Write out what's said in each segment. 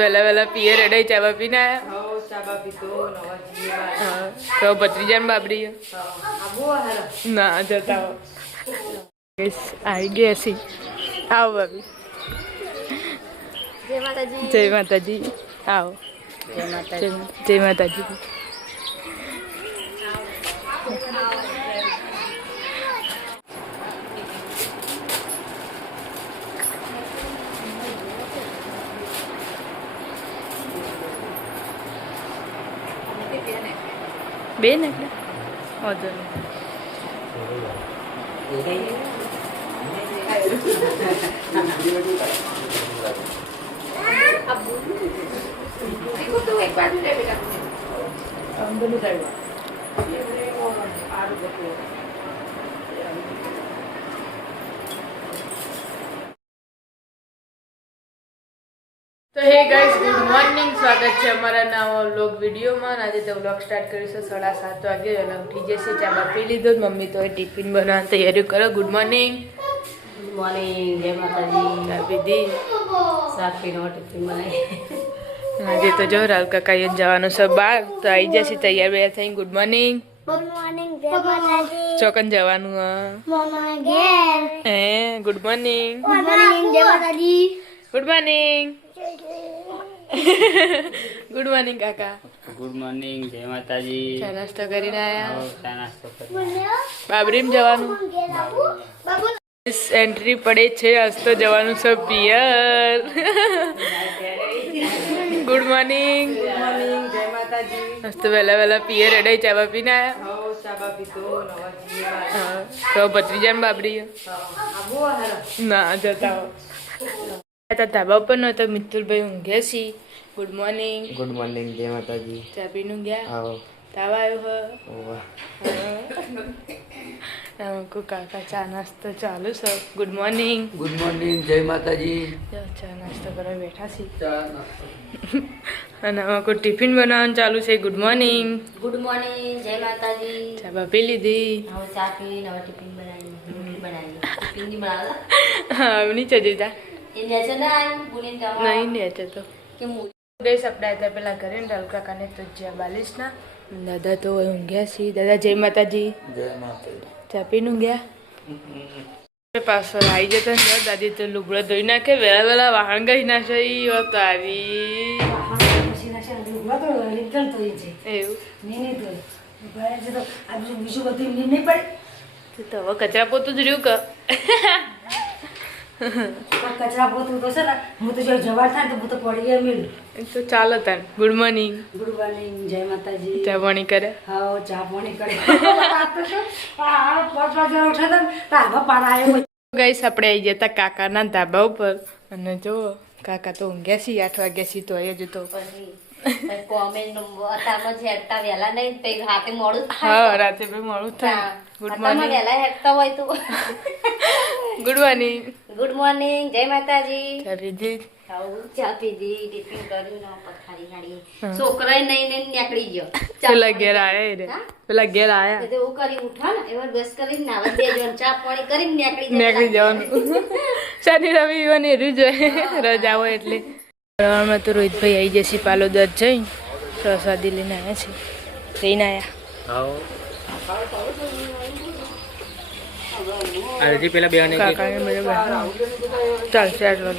वेला वेला पिए रेडे चाबा पीना है हो चाबा पीतो नवा जीवा हाँ तो भत्रीजान बाबरी है आबो हारा ना जता हो गाइस आई गई ऐसी आओ भाभी जय माताजी जय माताजी आओ जय माताजी बेन એટલે ઓજો तो हे गाइस गुड मॉर्निंग स्वागत है हमारा नवा व्लॉग वीडियो में आज तो व्लॉग स्टार्ट करीશું 7:30 वागे અને ઉઠી જશે ચા પી લીધો મમ્મી તો ટિફિન બનાવવાની તૈયારી કરો ગુડ મોર્નિંગ जय माताजी ચા પીધી साथ पीनो टिफिन बनाए આજે તો જો રાલ કાકા એ જવાનું છે બહાર તો આવી જશે તૈયાર બે થઈ ગુડ મોર્નિંગ जय माताजी ચોકન જવાનું मम्मा घेर હે ગુડ મોર્નિંગ जय माताजी ગુડ મોર્નિંગ ગુડ મોર્નિંગ કાકા गुड मॉर्निंग जय माताजी ચા નાસ્તો કરીને આયા चा नास्तो कर બાબરીમ જવાનું एंट्री पड़े छे आज तो जवानु सब पियर गुड मॉर्निंग जय माताजी आज तो वेला वेला पियर रेडे चाबा पीना है हो चाबा पीतो नवा जीवा हाँ तो भत्रीजान बाबरी है आबो हारा ना जता हो धाबा पर न तो मित्तुल भाई ઊંઘે છી गुड मॉर्निंग गुड मॉर्निंग जय माताजी चा पीनु गया आओ ताव आयो है वाह हमको काका चा नास्तो चालू सब गुड मॉर्निंग गुड मॉर्निंग जय माताजी चा नास्तो કરવા બેઠા છી चा नास्तो અને हमको टिफिन बनावવાનું ચાલુ છે ગુડ મોર્નિંગ गुड मॉर्निंग जय माताजी ચા પી લીધી हम चाय पी नवा टिफिन बनाई रोटी बनाई टिफिन नहीं बनाला હા નીચે જઈતા ये नेचर ना बुनिन का નહીં નેચે તો कि मु ગઈસ આપણે હતા પેલા ઘરે ને રાલ કાકાને તો જ્યાં બાલિશના દાદા તો ઊંઘ્યા છી દાદા જય માતાજી जय माताजी ચા પીને ઊંઘ્યા પાછો આવી જતા ને દાદી તો લુગડા ધોઈ નાખે વેલા વેલા વાહણ ગઈ નાખે ઈ તારી એવું તો હવે કચરા પોતું જ રહ્યું કે कचरा पोतू तो से ना હું તો જો જવાર થાય તો હું તો પડી ગયા મિલ એ તો ચાલો તાર ગુડ મોર્નિંગ ગુડ મોર્નિંગ જય માતાજી ચા પાણી કરે હા ચા પાણી કરે આ પાંચ વાગે ઉઠે તો તાબા પાડા આવ્યો ગાઈસ આપણે આવી જતા કાકાના ધાબા ઉપર અને જો કાકા તો ઊંઘ્યા છી 8 વાગ્યા છી તો અહીંયા જ તો कमेंट अतामा जे हटता वेला नहीं पे हाथे मोडू હા રાતે બે મોડું થાય ગુડ अतामा મોર્નિંગ वेला हटता होय तो ગુડ મોર્નિંગ गुड मॉर्निंग जय माताजी ચા પીધી खाऊ चा पीधी टिफिन करी ना पखारी गाड़ी छोकराय नहीं नहीं निकली गयो પેલા ઘેર આયા રે પેલા ઘેર આયા તે એવું કરી ઉઠા ને એવા બસ કરી નાવા દે જો ચા પાણી કરી નીકળી જવાનું શનિ રવિવારે એરું જોઈએ રજા હોય એટલે માં તો રોહિતભાઈ આવી જશે પાલોદર જઈ પ્રસાદી લઈને આવ્યા છે જઈને આવ્યા आओ आरती પેલા બેને કાકાને બરાબર ચાલશે આટલો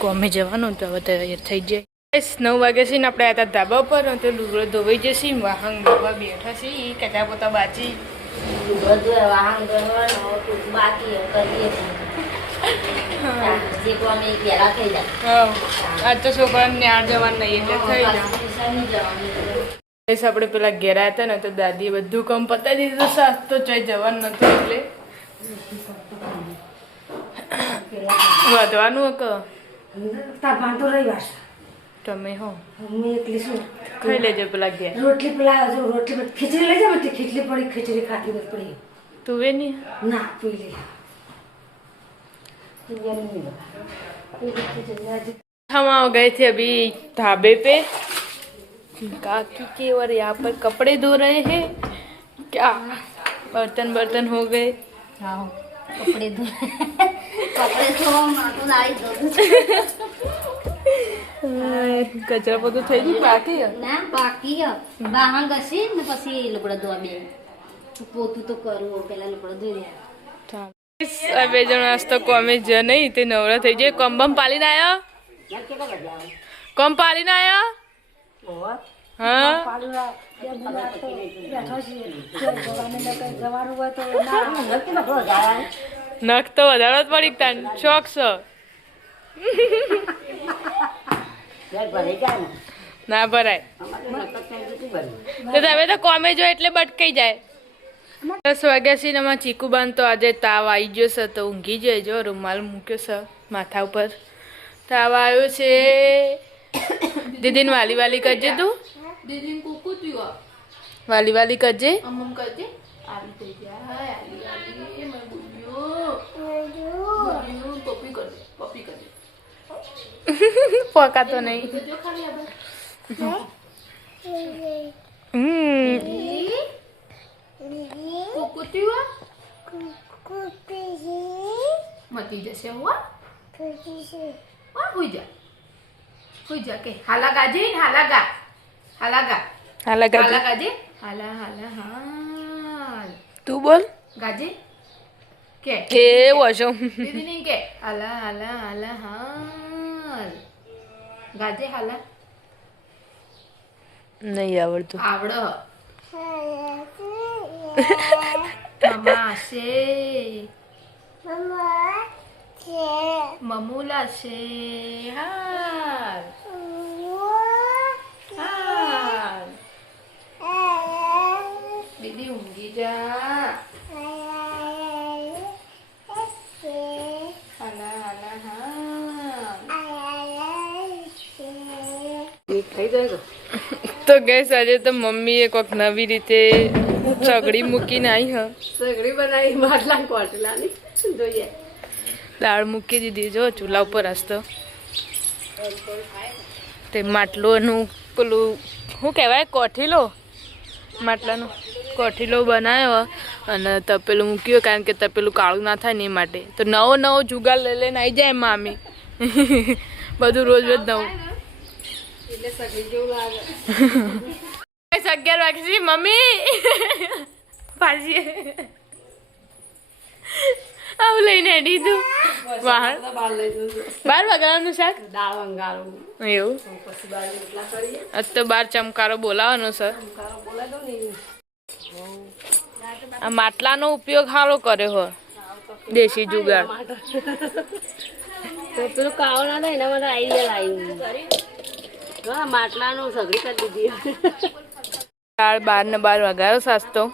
કોમે જવાનું તો હવે તૈયાર થઈ જાય 9 વાગ્યા છે ને આપણે આ ધાબા ઉપર તો લુગડો ધોવાઈ જશે વાહન ધોવા બેઠા છે એ કચા પોતા બાજી બધું વાહન ગણવાનો બાકી કરીએ જે કોમે વેલા થઈ જાય હા આજ તો છોકરાને ન્યાર જવાનું નહીં એટલે થઈ જાય શની જવાની આપણે પેલા ઘેરા હતા ને તો દાદીએ બધું કામ પતાવી દીધું સાસ તો ચોઈ જવાનું નતું એટલે વધવાનું કે તાર બાંધો રવિવાર તમે હો હું એકલી છું ખાઈ લેજો પેલા ઘેર રોટલી પેલા જો રોટલી ખીચડી લઈ જાવ ખીચડી પડી ખીચડી ખાતી બસ પડી તું વે નહીં ના પી લે हम आ गए थे अभी ढाबे पे काकी के और यहाँ पर कपड़े धो रहे हैं क्या बर्तन बर्तन हो गए हाँ कपड़े धो कपड़े धो माँ तो नाई धो કચરા બધું થઈ ગયું બાકી હે? ના બાકી હ વાહન ઘસી ને પછી લુગડા ધોવા બે પોતું તો કરવું પેલા લુગડા ધોઈ આ બે જણ આજ તો કોમે જ નહીં તે નવરા થઈ જાય કોમ બમ પાલીને આવ્યો કોમ પાલીને આવ્યો હા જવાનું હોય તો ના નખ તો વધારો જ પડી તાન શોખ છે ના ભરાય તો તમે તો કોમે જો એટલે બટકાઈ જાય 10 વાગ્યા છે ને અમારા ચીકુબાન તો આજે તાવ આવી ગયો છે તો ઊંઘી જાય જો રૂમાલ મૂક્યો છે માથા ઉપર તાવ આવ્યો છે દીદીને વાલી વાલી કરજે તું દીદીને કુકુ તું વાલી વાલી કરજે અમ્મમ કરજે આવી થઈ જાય આલી આલી મે બુલ્યો પપ્પી કરજે પોકા તો નહીં કુકુતીવા મતી જશે હુઆ હુઈ જા કે હાલા ગાજે હાલા ગાજે હાલા હાલ તું બોલ ગાજે કે વશો દીદી નહીં કે હાલા હાલ ગાજે હાલા નહીં આવડતું આવડે મમ્મા છે મમુલા છે હાલ દીદી ઊંઘી જા તો ગેસ આજે તો મમ્મીએ કોઈક નવી રીતે સગડી મૂકીને આવી હ સગડી બનાવી માટલા કોટલાની જોઈએ દાળ મૂકી દીધી જો ચૂલા ઉપર હસતો તે માટલોનું પેલું શું કહેવાય કોઠીલો માટલાનો કોઠીલો બનાવ્યો અને તપેલું મૂક્યું કારણ કે તપેલું કાળું ના થાય ને એ માટે તો નવો જુગાર લઈને આવી જાય મામી બધું રોજ નવું એટલે સગડી જેવું લાગે 11 વાગે છે મમ્મી પાછી આવું લઈને દીધું વાહણ 12 વાગ્યાનું શાક દાળ વંગાળું એવું પછી બાર એટલા કરીએ આજ તો 12 ચમકારો બોલાવવાનો સર બોલા દો ને આ માટલાનો ઉપયોગ સારો કર્યો હોય દેશી જુગાડ તો પેલું કાવડા ને એના માટે આઈડિયા લાવ્યું માટલાનું સગડી કરી દીધી દાળ 12 ને 12 વગાડો સાસ્તો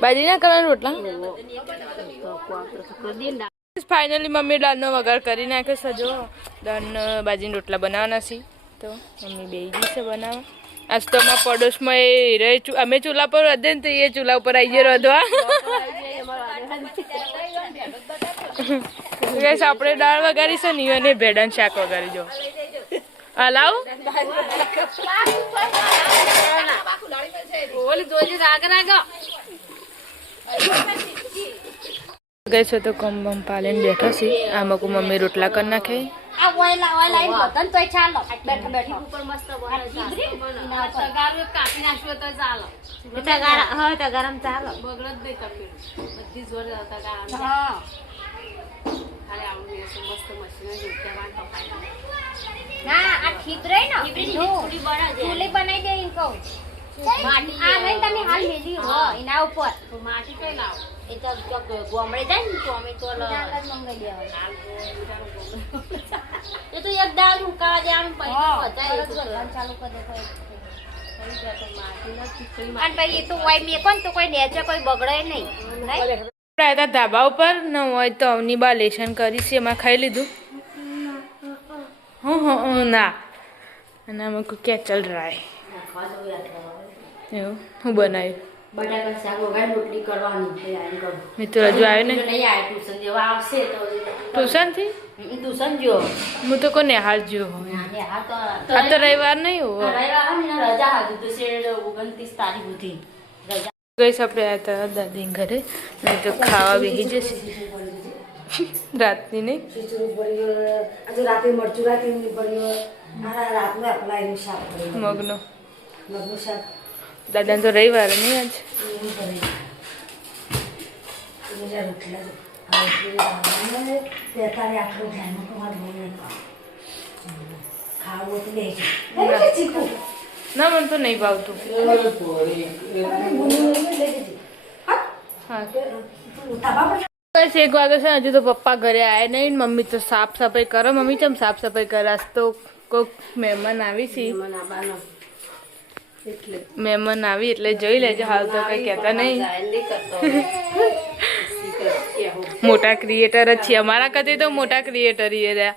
બાજી ના કરવાનું રોટલા ફાઇનલી મમ્મી દાળનો વઘાર કરી નાખ્યો સજો દાળનો બાજીના રોટલા બનાવવાના છે તો મમ્મી બે દિવસે બનાવવા આજ તો અમારા પડોશમાં એ રહે અમે ચૂલા પર વધે ને તો એ ચૂલા ઉપર આવી જાય રોધવા આપણે દાળ વગાડી છે ને અને ભેડાનું શાક વગાડી જો હલાવ ગઈ છે તો કમ બમ પાલીને બેઠો છે આમાં મમ્મી રોટલા કરી નાખે આ ઓઈલ બતન તોય ચાલો બેઠો ઉપર મસ્ત બને તગારું કાપી નાખ્યો તો ચાલો તગારમ ચાલો બગડત દે તપી બધી જોર તગારમ હા ખાલી આવડે મસ્ત મશીન જોઈતા કપાઈ ના આ ખીબરે ને ચૂલી બનાવી દે ઇન કહું માટી આ નહીં તમે હાલ મેલી હો એના ઉપર તો માટી કઈ લાવો એ તો ગોમડે જાય ને તો અમે તો મંગાઈ દેવા એ તો એક દાળ ઉકાવા દે આમ પૈસા વધારે ચાલુ કરી દે અને પછી એ તો ઓય મે કોણ તો કોઈ નેચે કોઈ બગડે નહીં આપણે ધાબા ઉપર ન હોય તો અવની બા લેશન કરી છે એમાં ખાઈ લીધું ના અને આમાં કોઈ કેચલ ડ્રાય એવું હું બનાવ્યું બટાકા શાક વગાડ રોટલી કરવાની તૈયારી કરું મિત્ર હજુ આવ્યો ને નહીં આવે ટ્યુશન જેવા આવશે તો ટ્યુશનથી ટ્યુશન જો હું તો કોઈ નેહાળ જો હા તો આ તો રવિવાર નહીં હોય રવિવાર ને રજા હતી તો શેર 29 તારીખ સુધી રજા ગઈ આપણે આ હતા દાદી ઘરે નહીં તો ખાવા બેસી જશે રાતની નહીં આજે રાતે મરચું રાતે પડ્યો મારા રાતનું અપલાયનું શાક કર્યું. મગનો મગનું શાક દાદાને તો રવિવાર નહીં આજ. એવું કરી. બીજા રોટલા જ. આ રોટલી બનાવીને તે તારે આટલું ધ્યાનમાં તો મારે બહુ નહીં ખાવું. ખાવું તો લેજો. લેજો ચીકુ. ના મને તો નહીં ભાવતું. અરે મુન્નું લઈ જજે. હા હા તાબા પર બસ 1 વાગે છે ને, હજુ તો પપ્પા ઘરે આવ્યા નહીં ને મમ્મી તો સાફ સફાઈ કરો. મમ્મી ચમ સાફ સફાઈ કરાશ તો કોઈક મહેમાન આવી છે. મહેમાન આવી એટલે જોઈ લેજો. હાલ તો કઈ કહેતા નહીં. મોટા ક્રિએટર જ છીએ અમારા કદી તો મોટા ક્રિએટર રહ્યા.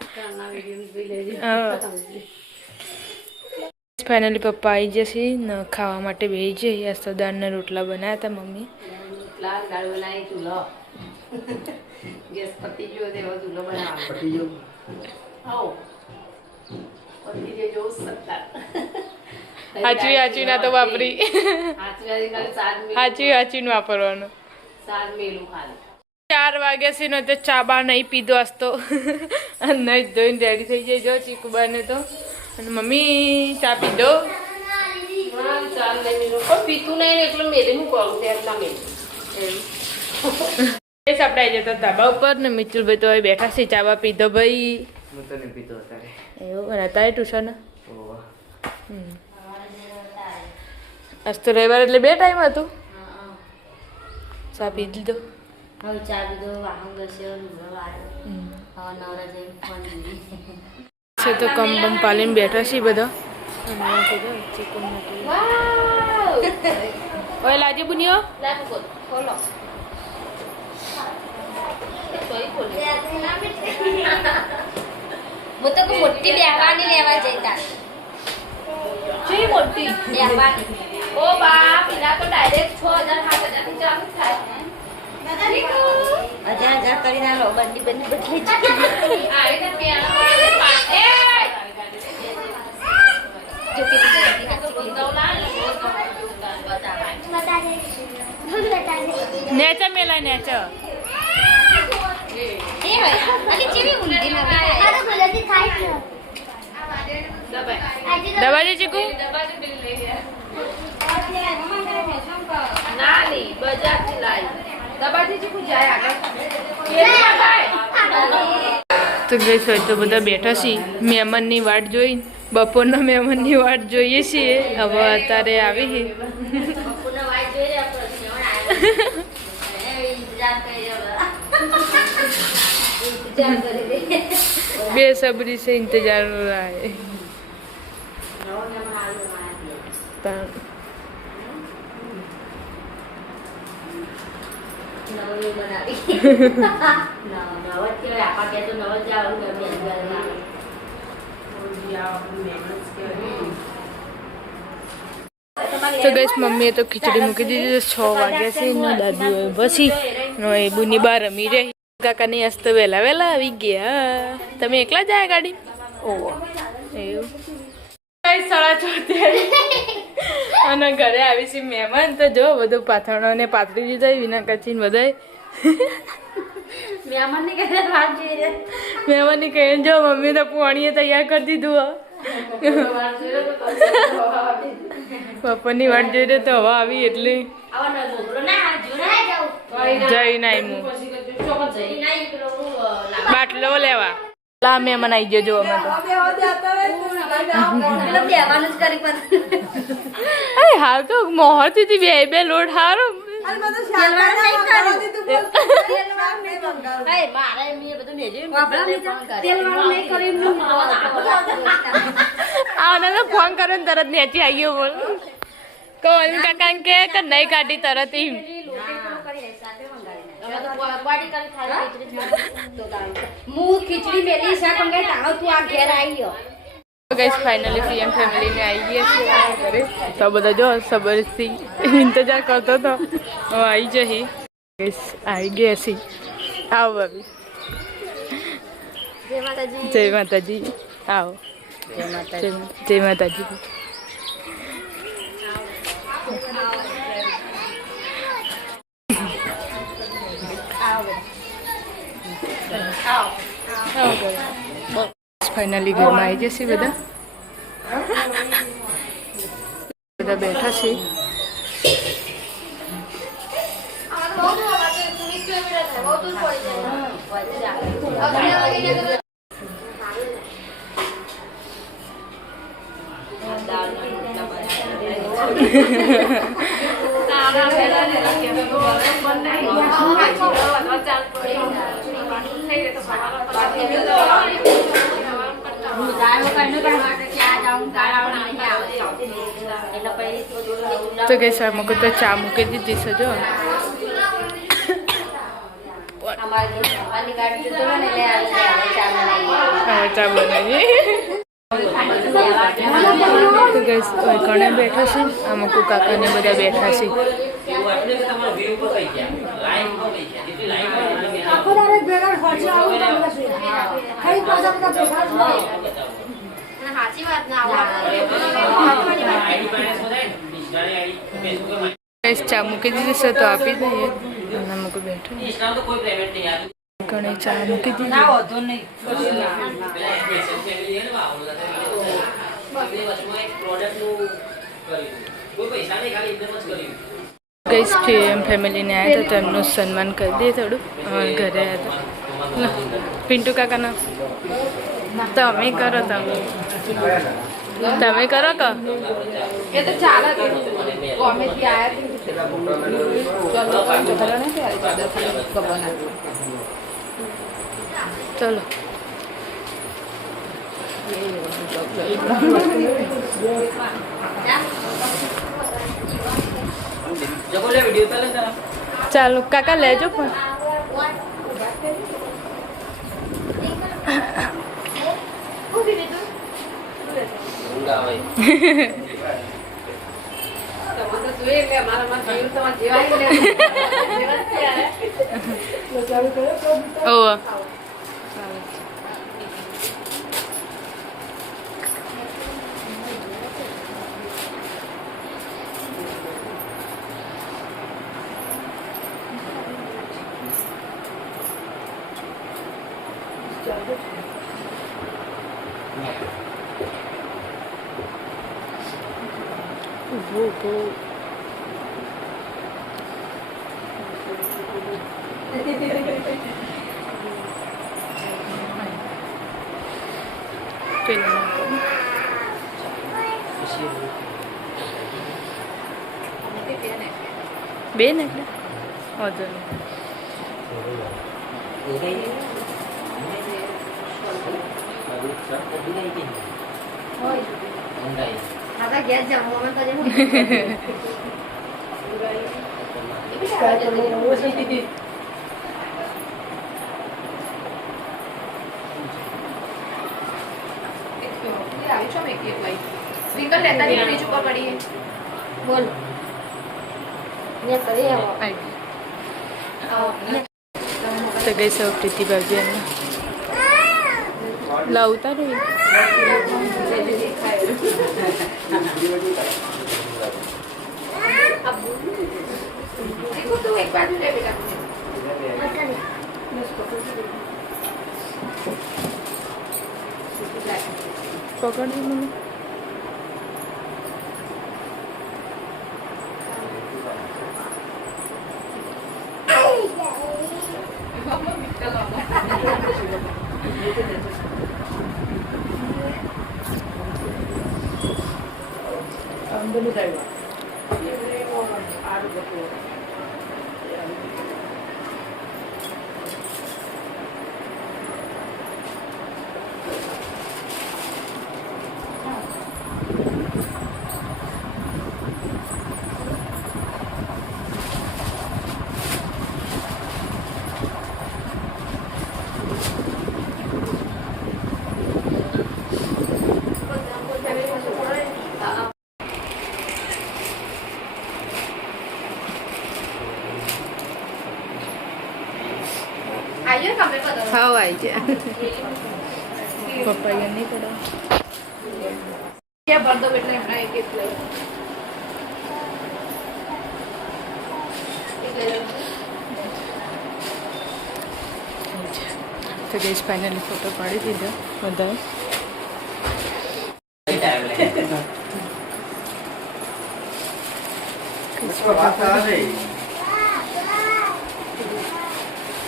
ફાઇનલી પપ્પા આવી જશે ને ખાવા માટે બેસી જઈએ. આજ તો દાળના રોટલા બનાવ્યા હતા મમ્મી. હાચવી હાચવી ના તો વાપરી. હાચવી હાચવી વાપરવાનું. 4 વાગ્યા છે ને તો ચા બા નહીં પીધો આજ તો. નહીં ધોઈને રેડી થઈ જાય જો ચીકુબાને તો. અને મમ્મી ચા પીધો. પીતું નહીં ને એટલે મેલે હું કરું એટલા મેલે આપણે આવી જતા ધાબા ઉપર ને મિત્રુભાઈ તો હવે બેઠા છે. ચા બા પીધો ભાઈ. હું તો નહીં પીતો અત્યારે. એવું અને અત્યારે ટ્યુશન. ઓવા. આજ તો રવિવાર એટલે 2 ટાઈમ હતું. ચા પી લીધો. હવે ચા લીધો, વાહન ઘસ્યો, લુગડો વાળ્યો. હવે નવરા જઈને ફોન જોઈ. છે તો કમ પાલીને બેઠા છીએ બધા. ઓય લાજી બુનિયો ખોલો. હું તો મોટી બેહવાની લેવા જઈતા. છે મોટી બેહવાની. ઓ બાપ એના તો ડાયરેક્ટ 6000 7000 થી ચાલુ થાય. 1000 કરીને આલો બંડી બદલી છે. આવીને પેલા એ જો પેલી નેચા મેલા નેચા. એ હોય અને ચીવી ઊંધી લગાય. મારું ગુલાબી થાય છે. દવા દે ચીકુ. ના ની બજારથી લાવી દબાથી જ જાય આગળ તો ગઈસ હોય તો બધા બેઠા છીએ મહેમાનની વાટ જોઈ. બપોરના મહેમાનની વાટ જોઈએ છીએ. હવે અત્યારે આવી છે. પૂના વાઈ જોઈ રે આપણો સેવણ આવ્યો. એ ઇંતજાર કરી રહ્યો. ઇંતજાર કરી દે. બેસબરી से इंतजार हो रहा है. નવરી બનાવી. નવત કેવાય આપા કે તો નવત જાવ ગમે તો ગઈસ મમ્મીએ તો ખીચડી મૂકી દીધી. 6 વાગ્યા છે ને દાદી હોય પછી એ બુની બહાર રમી રહી. કાકાની આજ તો વહેલા વહેલા આવી ગયા. તમે એકલા જાય ગાડી? ઓહો એવું. 6:30 અને ઘરે આવી છે મહેમાન. તો જો બધું પાથરણો ને પાથરી દીધા વિના કાચી ને બધાય. મહેમાનની ઘરે વાત જોઈ રે. મહેમાનની કહે જો મમ્મી તો પોણીએ તૈયાર કરી દીધું. પપ્પાની વાટ જોઈ રહે તો હવા આવી એટલે આવા નોકરો ના જોના જાવ. જઈ નાઈ હું બાટલો લેવા. લા મહેમાન આવી ગયો જો અમે તો. પેલો બેવાનું જ કરી પણ. અરે હાલ તો મોહરથી બે લોટ હારો. તેલવાળું નહીં કર્યું. એ મારે મેં બધું નેજ્યું. તેલવાળું નહીં કર્યું. આને તો ફોન કર્યો ને તરત નેચી આવી ગયો બોલ. કોણ કાકા કે નહીં કાઢી તરત એમ. હું ખીચડી મેલી શાક મંગાઈ તાણો તું આ ઘેર આવી ગયો. ગાઈસ ફાઇનલી પીએમ ફેમિલીને આવી ગયા છે ઘરે. તો બધા જો સબરથી ઇંતજાર કરતો હતો. હવે આવી જઈ ગાઈસ આવી ગયા છે. આવો ભાભી. જય માતાજી. જય માતાજી. આવો જય માતાજી. ફાઇનલી ઘરમાં આવી જશે બધા. બધા બેઠા છે. તો કે સર મૂકું તો ચા મૂકી દીધી છે જો. હવે ચા બનાવીએ. તો ગઈસ ઘણા બેઠા છે. આ મૂકુ કાકા ને બધા બેઠા છે. ચા મૂકી દીધી છે તો આપી દઈએ. અને મૂકું બેઠો ઘણી ચા મૂકી દીધી. ગઈસ ફેમિલીને આવ્યા હતા તો એમનું સન્માન કરી દઈએ થોડું. ઘરે આવ્યા હતા. પિન્ટુ કાકાના તમે કરો. તમે કરો ક એ તો ચાલે કોમેથી ચલો. ચાલો કાકા લેજો પણ. ઓહ બેન એટલે વાંધો સિંગલ લેતા નહીં બીજું પર પડીએ બોલ તો ગઈ સૌ પ્રીતિ ભાભી એમને લાવતા રહી. પકડ મને. હા આવી જાય. પપ્પા નહીં પડે ક્યાં ભર દો એટલે હમણાં એક લઈ તો ગઈશ ફાઇનલી ફોટો પાડી દીધો બધા.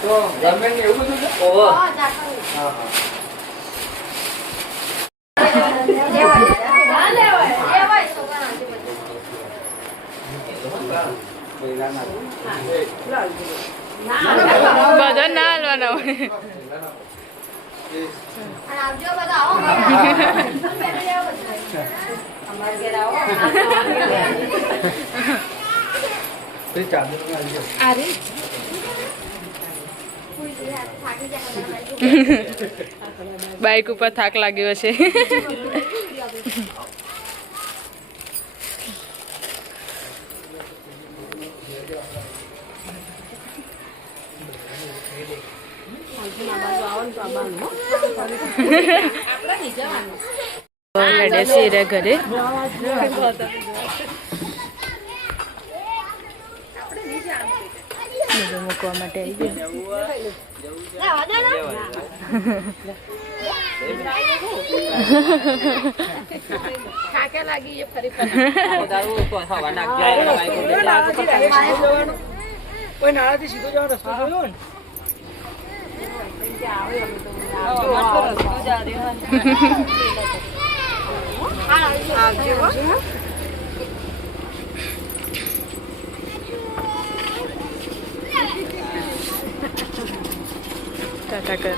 તો ગમે ને એવું બધું છે? ઓહો. હા હા. બધા ના હાલવાના હોય. બાઈક ઉપર થાક લાગ્યો છે. હેડે છે ઘરે. મૂકવા માટે આવી કોઈ નાળાથી સીધો જવાનો રસ્તો જોયો ને ટાટા કરે.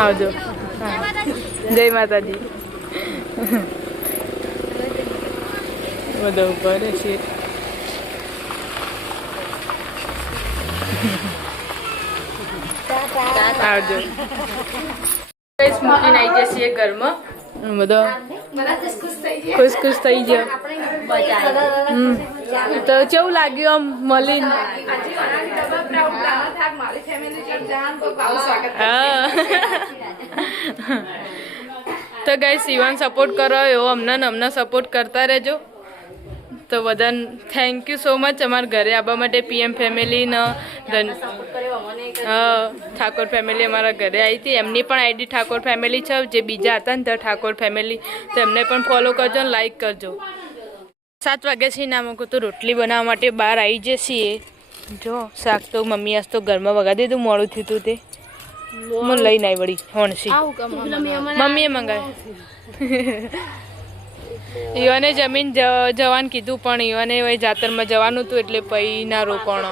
આવજો. જય માતાજી. બધા ઉભા રહે છે. આવજો. મૂકીને આવી જશે ઘરમાં. બધા ખુશ થઈ ગયો. તો કેવું લાગ્યું આમ મળીને? તો ગાઈસ શિવાન સપોર્ટ કરો એવો અમને સપોર્ટ કરતા રહેજો. તો બધાને થેન્ક યુ સો મચ અમારા ઘરે આવવા માટે. PM ફેમિલી ઠાકોર ફેમિલી અમારા ઘરે આવી હતી. એમની પણ આઈડી ઠાકોર ફેમિલી છે. જે બીજા હતા ને તો ઠાકોર ફેમિલી, તો એમને પણ ફોલો કરજો ને લાઈક કરજો. 7 વાગ્યાથી ના મૂકું તો રોટલી બનાવવા માટે બહાર આવી જશે. જો શાક તો મમ્મી આજ તો ઘરમાં વગાડી દીધું, મોડું થયું હતું તે મને લઈને આવી વળી હોણસી મમ્મીએ મંગાવી. ઈવાને જમીન જવાનું કીધું પણ ઈવાને જાતરમાં જવાનું હતું એટલે પછી ના રોકાણો.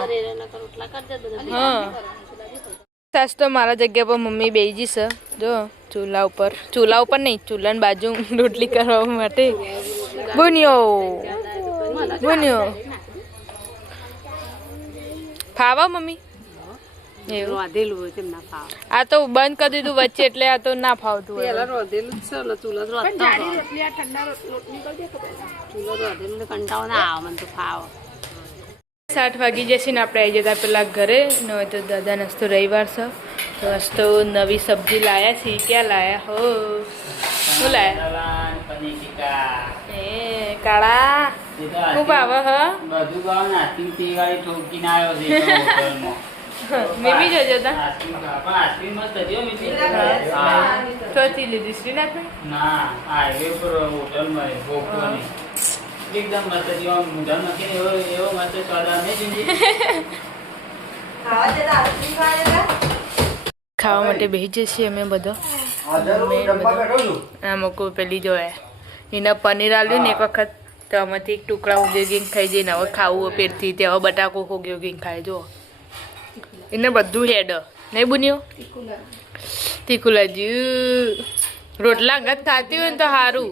હા સાસ તો મારા જગ્યા પર મમ્મી બેસી છે. જો ચૂલા ઉપર નહીં, ચૂલાની બાજુ રોટલી કરવા માટે. બુનિયો ખાવા મમ્મી એવું આ તો બંધ કરી દીધું વચ્ચે એટલે આ તો ના ફાવતું. 7 વાગી જશે ને આપણે આવી જતા પેલા ઘરે. ન હોય તો દાદા નાસ્તો રવિવાર છે તો નાસ્તો નવી સબ્જી લાયા છે. ક્યાં લાયા હો? શું લાયા? એ કાળા ખૂબ આવે હ. મીમી જોજો તા ચોથી લીધી શ્રીનાથ એકદમ મસ્ત જીવા મુઢા નથી એવો મસ્ત સ્વાદ આવે ખાવા માટે બેસી જઈએ અમે બધા. અમુક પેલી જોયા એને પનીર આલ્યું ને એક વખત તો આમાંથી એક ટુકડા ઉગી ખાઈ જઈને હવે ખાવું પેટથી તે હવે બટાકો ઉગી ખાય. જો એને બધું હેડ નહીં બુન્યો તીખું લાગ્યું. રોટલા અંગત ખાતી હોય ને તો સારું.